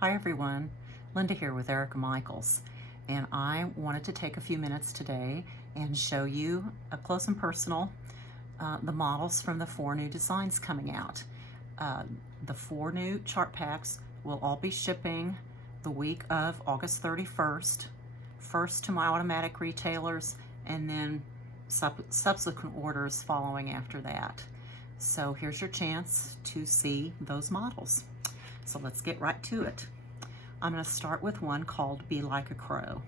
Hi everyone, Linda here with Erica Michaels, and I wanted to take a few minutes today and show you up close and personal the models from the 4 new designs coming out. The 4 new chart packs will all be shipping the week of August 31st, first to my automatic retailers and then subsequent orders following after that. So here's your chance to see those models. So let's get right to it. I'm going to start with one called Be Like a Crow.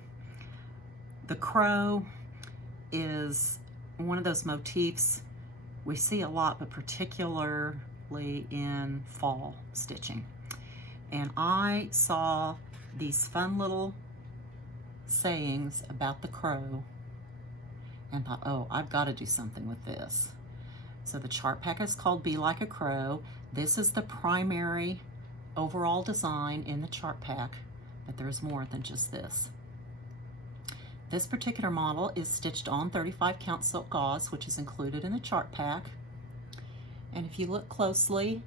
The crow is one of those motifs we see a lot, but particularly in fall stitching. And I saw these fun little sayings about the crow and thought, oh, I've got to do something with this. So the chart pack is called Be Like a Crow. This is the primary overall design in the chart pack, but there's more than just this. This particular model is stitched on 35 count silk gauze, which is included in the chart pack. And if you look closely,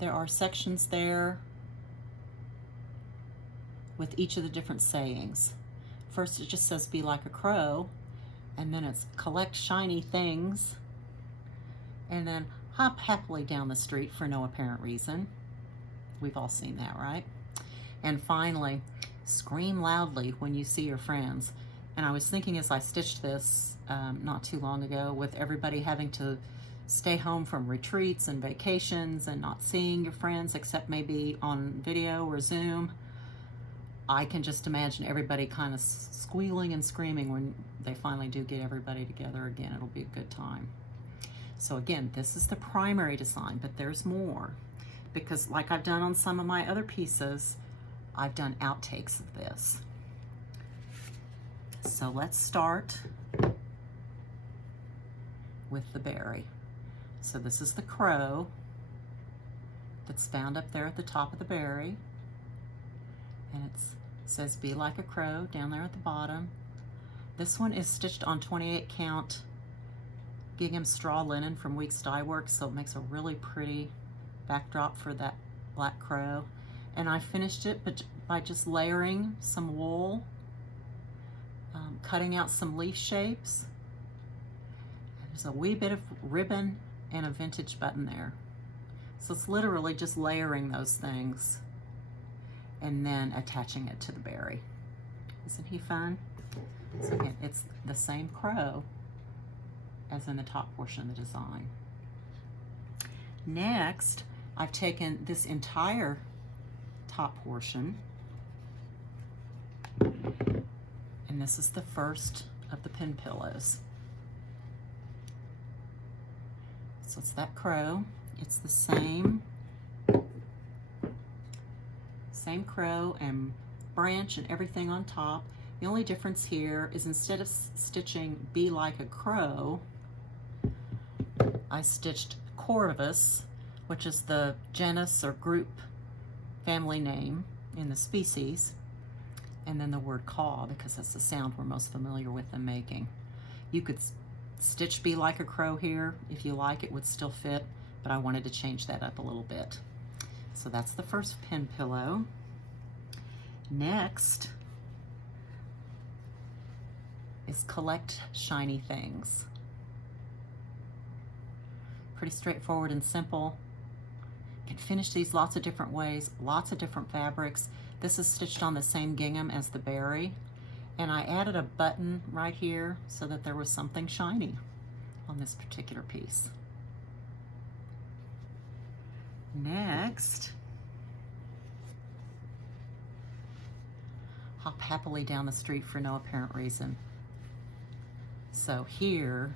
there are sections there with each of the different sayings. First, it just says Be Like a Crow, and then it's collect shiny things, and then hop happily down the street for no apparent reason. We've all seen that, right? And finally, scream loudly when you see your friends. And I was thinking as I stitched this not too long ago, with everybody having to stay home from retreats and vacations and not seeing your friends except maybe on video or Zoom, I can just imagine everybody kind of squealing and screaming when they finally do get everybody together again. It'll be a good time. So again, this is the primary design, but there's more, because like I've done on some of my other pieces, I've done outtakes of this. So let's start with the berry. So this is the crow that's found up there at the top of the berry, and it says Be Like a Crow down there at the bottom. This one is stitched on 28 count gingham straw linen from Weeks Dye Works, so it makes a really pretty backdrop for that black crow. And I finished it by just layering some wool, cutting out some leaf shapes. There's a wee bit of ribbon and a vintage button there. So it's literally just layering those things and then attaching it to the berry. Isn't he fun? So again, it's the same crow as in the top portion of the design. Next, I've taken this entire top portion, and this is the first of the pin pillows. So it's that crow. It's the same crow and branch and everything on top. The only difference here is instead of stitching Be Like a Crow, I stitched Corvus, which is the genus or group family name in the species, and then the word caw, because that's the sound we're most familiar with them making. You could stitch Be Like a Crow here if you like, it would still fit, but I wanted to change that up a little bit. So that's the first pin pillow. Next is Collect Shiny Things. Pretty straightforward and simple. You can finish these lots of different ways, lots of different fabrics. This is stitched on the same gingham as the berry, and I added a button right here so that there was something shiny on this particular piece. Next, hop happily down the street for no apparent reason. So here,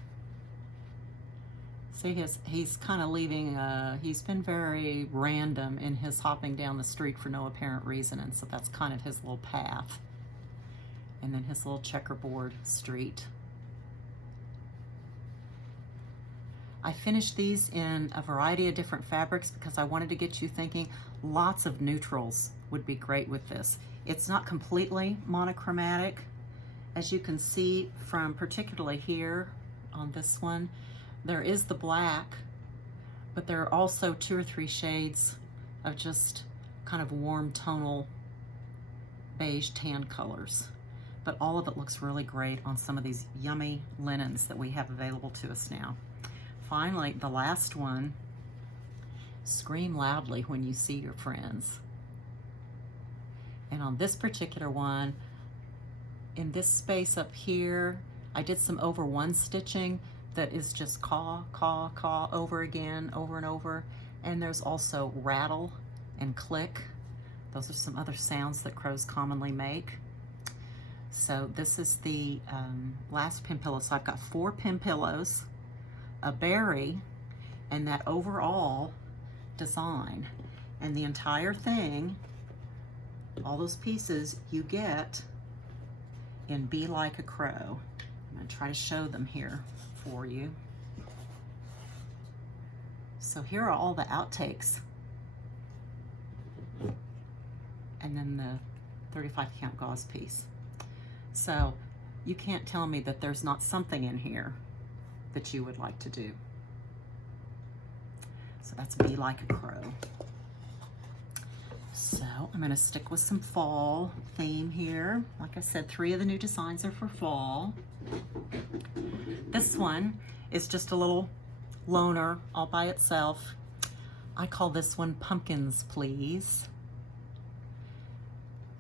see, he's kind of leaving, he's been very random in his hopping down the street for no apparent reason, and so that's kind of his little path. And then his little checkerboard street. I finished these in a variety of different fabrics because I wanted to get you thinking lots of neutrals would be great with this. It's not completely monochromatic, as you can see from particularly here on this one. There is the black, but there are also 2 or 3 shades of just kind of warm tonal beige tan colors. But all of it looks really great on some of these yummy linens that we have available to us now. Finally, the last one, scream loudly when you see your friends. And on this particular one, in this space up here, I did some over one stitching that is just caw, caw, caw over again, over and over. And there's also rattle and click. Those are some other sounds that crows commonly make. So this is the last pin pillow. So I've got 4 pin pillows, a berry, and that overall design. And the entire thing, all those pieces you get in Be Like a Crow. I'm going to try to show them here for you. So here are all the outtakes. And then the 35 count gauze piece. So you can't tell me that there's not something in here that you would like to do. So that's Be Like a Crow. So I'm going to stick with some fall theme here. Like I said, 3 of the new designs are for fall. This one is just a little loner all by itself. I call this one Pumpkins Please.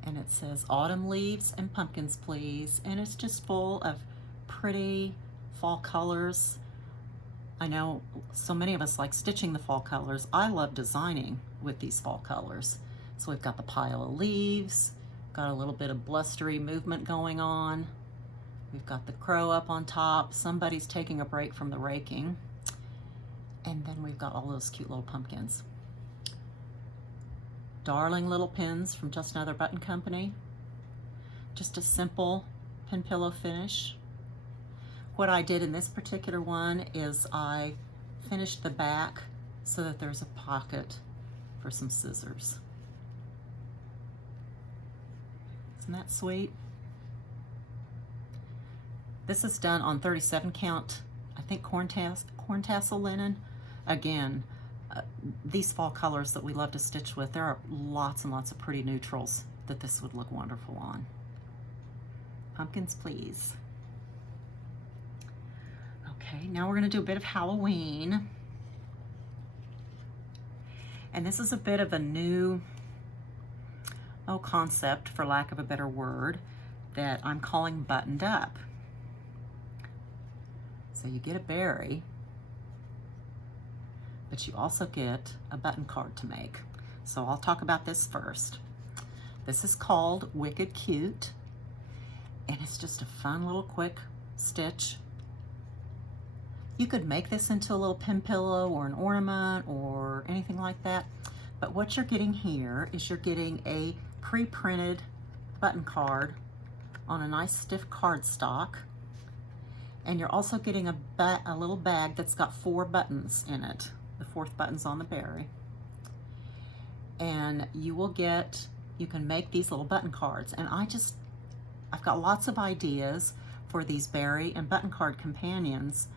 And it says Autumn Leaves and Pumpkins Please. And it's just full of pretty fall colors. I know so many of us like stitching the fall colors. I love designing with these fall colors. So we've got the pile of leaves, got a little bit of blustery movement going on. We've got the crow up on top. Somebody's taking a break from the raking. And then we've got all those cute little pumpkins. Darling little pins from Just Another Button Company. Just a simple pin pillow finish. What I did in this particular one is I finished the back so that there's a pocket for some scissors. Isn't that sweet? This is done on 37 count, I think corn tassel linen. Again, these fall colors that we love to stitch with, there are lots and lots of pretty neutrals that this would look wonderful on. Pumpkins Please. Okay, now we're going to do a bit of Halloween. And this is a bit of a new concept, for lack of a better word, that I'm calling buttoned up. So you get a berry, but you also get a button card to make. So I'll talk about this first. This is called Wicked Cute, and it's just a fun little quick stitch. You could make this into a little pin pillow or an ornament or anything like that, but what you're getting here is you're getting a pre-printed button card on a nice stiff cardstock, and you're also getting a little bag that's got 4 buttons in it. The 4th button's on the berry. And you can make these little button cards. And I've got lots of ideas for these berry and button card companions.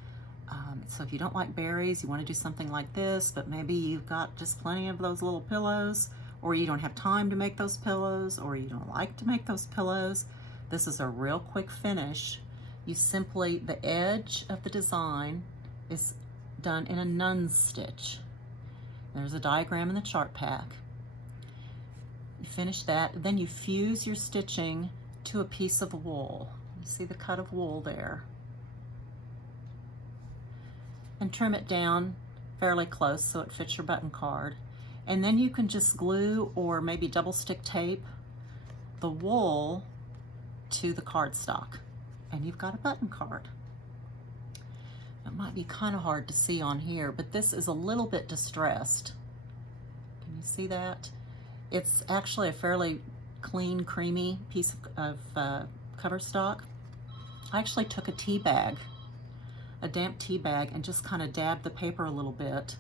So if you don't like berries, you want to do something like this, but maybe you've got just plenty of those little pillows, or you don't have time to make those pillows, or you don't like to make those pillows, this is a real quick finish. The edge of the design is done in a nun's stitch. There's a diagram in the chart pack. You finish that, then you fuse your stitching to a piece of wool. You see the cut of wool there. And trim it down fairly close so it fits your button card. And then you can just glue or maybe double stick tape the wool to the cardstock, and you've got a button card. It might be kind of hard to see on here, but this is a little bit distressed. Can you see that? It's actually a fairly clean, creamy piece of cover stock. I actually took a damp tea bag, and just kind of dabbed the paper a little bit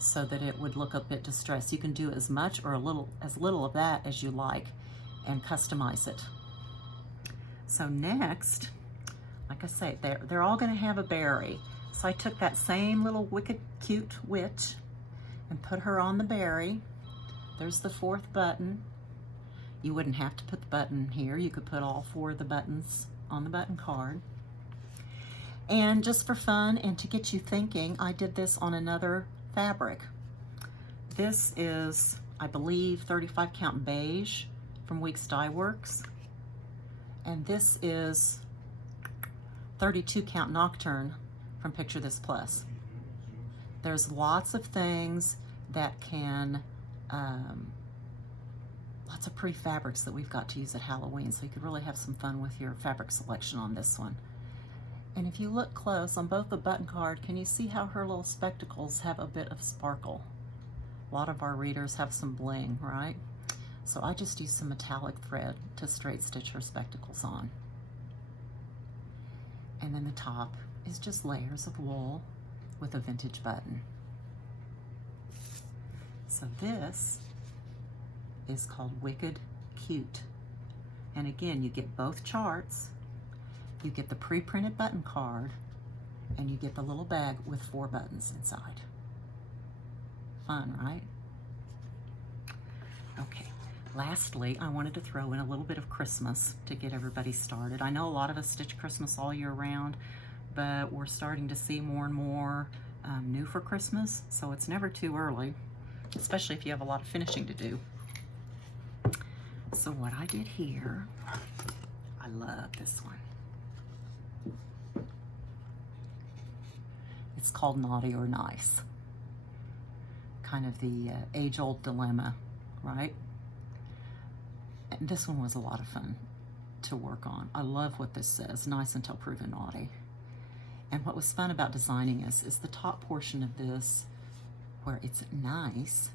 so that it would look a bit distressed. You can do as much or as little of that as you like and customize it. So next, like I say, they're all going to have a berry. So I took that same little Wicked Cute witch and put her on the berry, There's the 4th button. You wouldn't have to put the button here. You could put all 4 of the buttons on the button card. And just for fun and to get you thinking, I did this on another fabric. This is, I believe, 35 count beige from Weeks Dye Works. And this is 32 count Nocturne from Picture This Plus. There's lots of things that can, lots of pretty fabrics that we've got to use at Halloween, so you could really have some fun with your fabric selection on this one. And if you look close on both the button card, can you see how her little spectacles have a bit of sparkle? A lot of our readers have some bling, right? So I just used some metallic thread to straight stitch her spectacles on. And then the top is just layers of wool with a vintage button. So this is called Wicked Cute. And again, you get both charts, you get the pre-printed button card, and you get the little bag with 4 buttons inside. Fun, right? Okay, lastly, I wanted to throw in a little bit of Christmas to get everybody started. I know a lot of us stitch Christmas all year round, but we're starting to see more and more new for Christmas, so it's never too early, especially if you have a lot of finishing to do. So what I did here, I love this one. It's called Naughty or Nice. Kind of the age-old dilemma, right? And this one was a lot of fun to work on. I love what this says, nice until proven naughty. And what was fun about designing this is the top portion of this, where it's nice,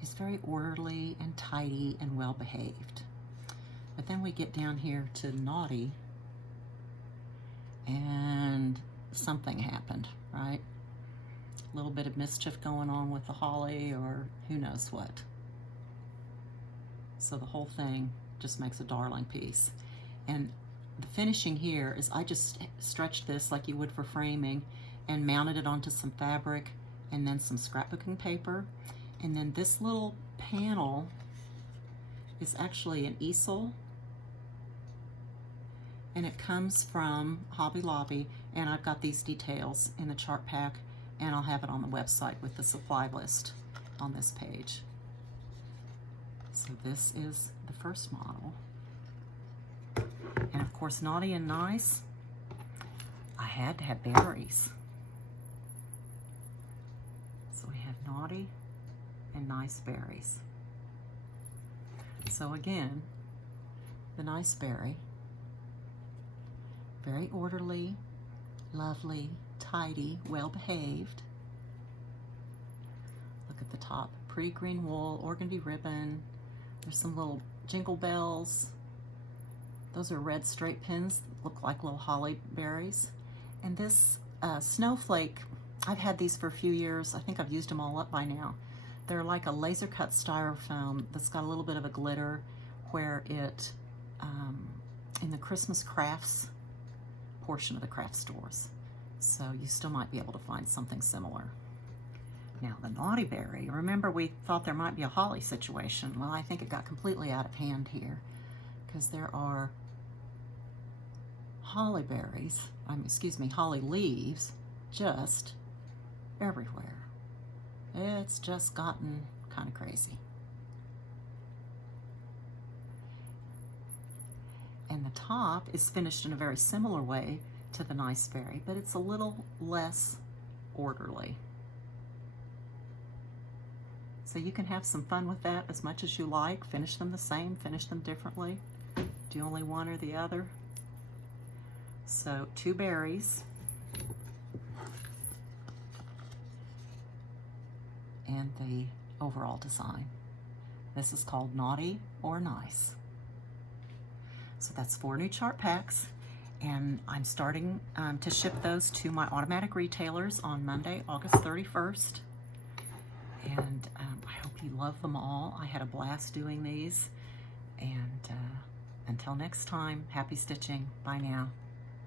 is very orderly and tidy and well behaved. But then we get down here to naughty and something happened, right? A little bit of mischief going on with the holly or who knows what. So the whole thing just makes a darling piece. And the finishing here is I just stretched this like you would for framing and mounted it onto some fabric and then some scrapbooking paper. And then this little panel is actually an easel, and it comes from Hobby Lobby, and I've got these details in the chart pack, and I'll have it on the website with the supply list on this page. So this is the first model. And of course, Naughty and Nice, I had to have berries. So we have Naughty and Nice berries. So again, the Nice berry, very orderly, lovely, tidy, well behaved. Look at the top, pretty green wool, organdy ribbon. There's some little jingle bells. Those are red straight pins, look like little holly berries. And this snowflake, I've had these for a few years. I think I've used them all up by now. They're like a laser cut styrofoam that's got a little bit of a glitter, where it, in the Christmas crafts portion of the craft stores. So you still might be able to find something similar. Now the Naughty berry, remember we thought there might be a holly situation. Well, I think it got completely out of hand here, because there are holly berries, holly leaves just everywhere. It's just gotten kind of crazy. And the top is finished in a very similar way to the Nice berry, but it's a little less orderly. So you can have some fun with that as much as you like. Finish them the same, finish them differently. Do only one or the other. So 2 berries. And the overall design. This is called Naughty or Nice. So that's 4 new chart packs, and I'm starting to ship those to my automatic retailers on Monday, August 31st. And I hope you love them all. I had a blast doing these. And until next time, happy stitching. Bye now.